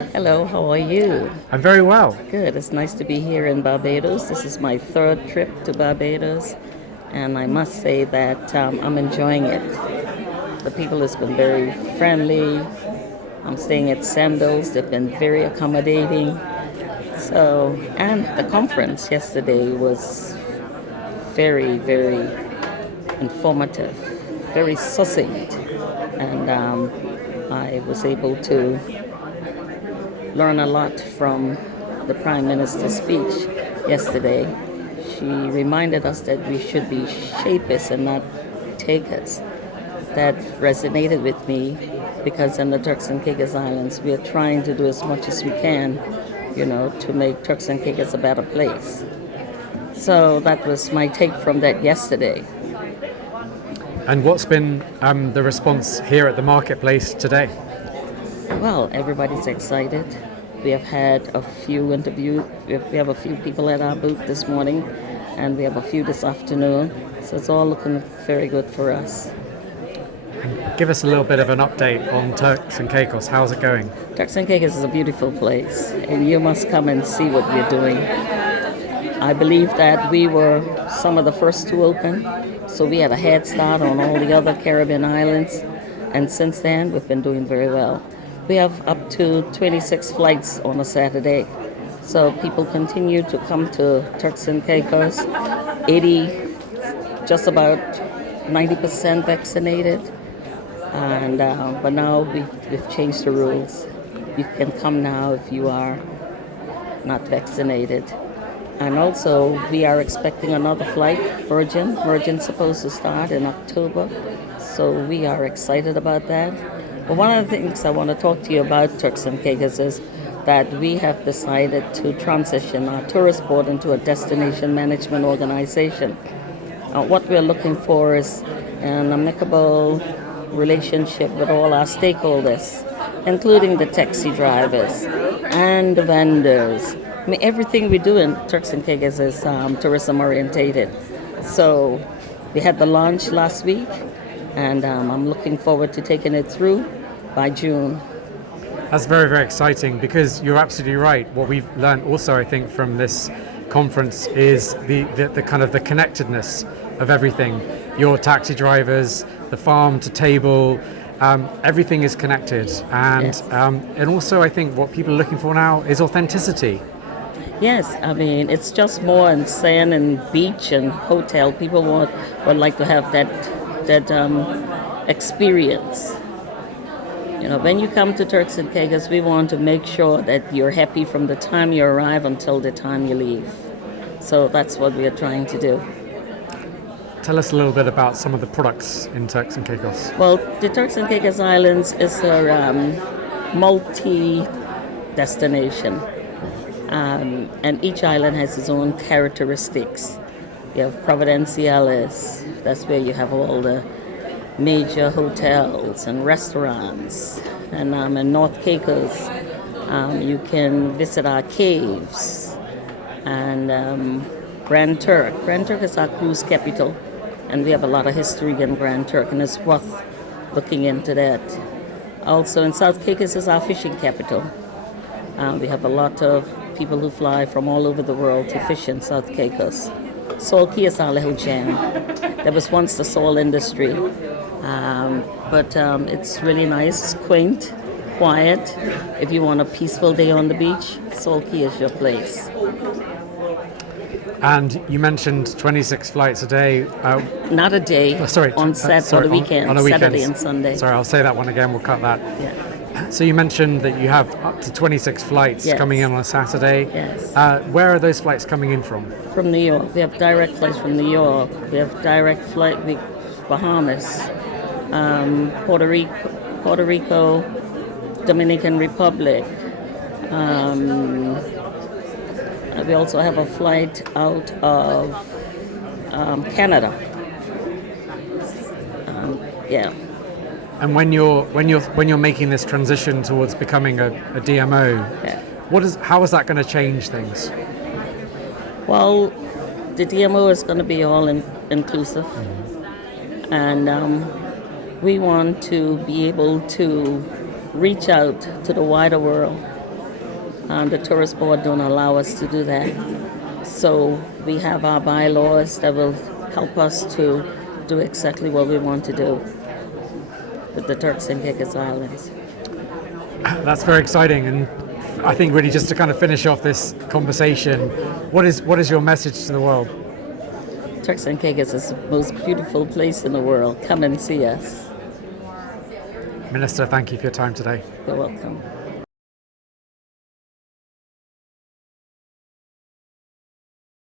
Hello, how are you? I'm very well. Good. It's nice to be here in Barbados. This is my third trip to Barbados, and I must say that I'm enjoying it. The people has been very friendly. I'm staying at Sandals. They've been very accommodating. So, and the conference yesterday was very, very informative, very succinct, and I was able to learn a lot from the Prime Minister's speech yesterday. She reminded us that we should be shapers and not takers. That resonated with me because in the Turks and Caicos Islands, we are trying to do as much as we can, to make Turks and Caicos a better place. So that was my take from that yesterday. And what's been the response here at the marketplace today? Well, everybody's excited. We have had a few interviews. We have a few people at our booth this morning, and we have a few this afternoon. So it's all looking very good for us. Give us a little bit of an update on Turks and Caicos. How's it going? Turks and Caicos is a beautiful place, and you must come and see what we're doing. I believe that we were some of the first to open, so we had a head start on all the other Caribbean islands, and since then we've been doing very well. We have up to 26 flights on a Saturday, so people continue to come to Turks and Caicos. 80, just about 90% vaccinated, and but now we've changed the rules. You can come now if you are not vaccinated. And also, we are expecting another flight, Virgin. Virgin's supposed to start in October, so we are excited about that. But one of the things I want to talk to you about Turks and Caicos is that we have decided to transition our tourist board into a destination management organization. What we're looking for is an amicable relationship with all our stakeholders, including the taxi drivers and the vendors. I mean, everything we do in Turks and Caicos is tourism orientated. So we had the launch last week, and I'm looking forward to taking it through by June. That's very, very exciting because you're absolutely right. What we've learned also, I think, from this conference is the kind of the connectedness of everything. Your taxi drivers, the farm to table, everything is connected. And, Yes. and also I think what people are looking for now is authenticity. Yes, I mean, it's just more in sand and beach and hotel. People would like to have that experience. When you come to Turks and Caicos, we want to make sure that you're happy from the time you arrive until the time you leave. So that's what we are trying to do. Tell us a little bit about some of the products in Turks and Caicos. Well, the Turks and Caicos Islands is a multi-destination. And each island has its own characteristics. You have Providenciales, that's where you have all the major hotels and restaurants. And in North Caicos, you can visit our caves. And Grand Turk. Grand Turk is our cruise capital, and we have a lot of history in Grand Turk, and it's worth looking into that. Also in South Caicos is our fishing capital. We have a lot of people who fly from all over the world to fish in South Caicos. Salt Key is our little jam. There was once the salt industry, but it's really nice, quaint, quiet. If you want a peaceful day on the beach, Salt Key is your place. And you mentioned 26 flights a day. Not a day, on the weekend, on a weekend. Saturday and Sunday. Sorry, I'll say that one again, we'll cut that. Yeah. So you mentioned that you have up to 26 flights Yes. coming in on a Saturday. Yes. Where are those flights coming in from? From New York. We have direct flights from New York. We have direct flight with Bahamas, Puerto Rico, Dominican Republic. We also have a flight out of Canada. Yeah. And when you're making this transition towards becoming a DMO, Yeah. how is that going to change things? Well, the DMO is going to be all inclusive, and we want to be able to reach out to the wider world The tourist board don't allow us to do that. So we have our bylaws that will help us to do exactly what we want to do with the Turks and Caicos Islands. That's very exciting, and I think really just to kind of finish off this conversation, what is your message to the world? Turks and Caicos is the most beautiful place in the world. Come and see us. Minister, thank you for your time today. You're welcome.